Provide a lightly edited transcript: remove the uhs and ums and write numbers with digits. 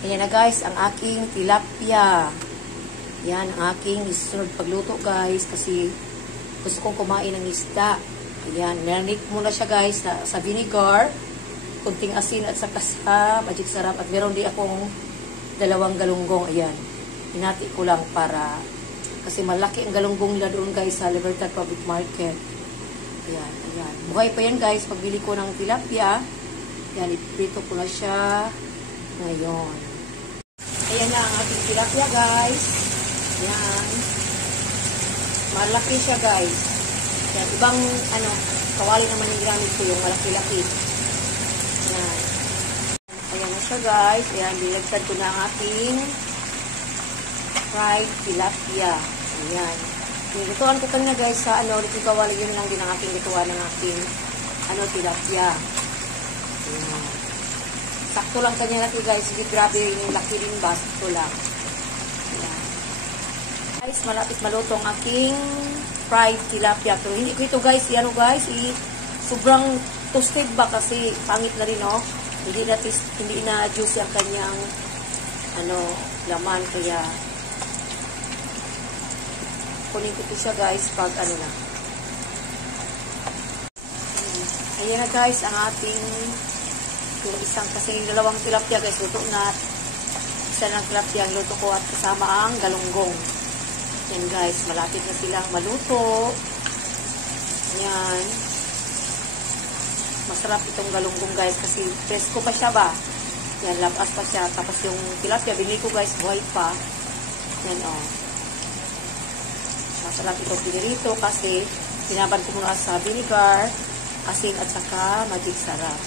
Ayan na guys, ang aking tilapia. Yan, ang aking isunod pagluto guys, kasi gusto kong kumain ng isda. Ayan, nanik muna siya guys sa vinegar, kunting asin at saka sa magic sarap. At meron din akong 2 galunggong. Ayan, hinati ko lang para, kasi malaki ang galunggong nila doon guys sa Libertad Public Market. Ayan, ayan. Buhay pa yan guys, pagbili ko ng tilapia. Ayan, iprito ko na siya ngayon. Ayan na ang ating tilapia guys. Ayan. Malaki siya guys. Ayan, ibang kawali naman yung ginamit ko, yung malaki-laki. Ayan. Ayan na siya guys. Ayan, dilagtad ko na ang ating fried tilapia. Ayan. Nilutuan ko kanina guys sa dito kawali, yun lang din ang ating lutuan ng ating tilapia. Ayan. Sakto lang kanya laki guys. Hindi grabe yung laki rin ba. Sakto lang. Ayan. Guys, malapit maluto ang aking fried tilapia. Pero hindi ko ito guys, sobrang toasted ba kasi pangit na rin Hindi na juicy ang kanyang laman. Kaya kunin ko ito siya guys pag na. Ayan na guys ang ating dalawang tilapia guys, luto na. Isa ng tilapia ang luto ko at kasama ang galunggong. Yan guys, malapit na silang maluto. Yan. Masarap itong galunggong guys kasi presko pa siya ba. Yan, lapas pa siya. Tapos yung tilapia, binili ko guys, buhay pa. Yan Masarap itong pinirito kasi pinabad ko muna sa vinegar, asin at saka magic sarap.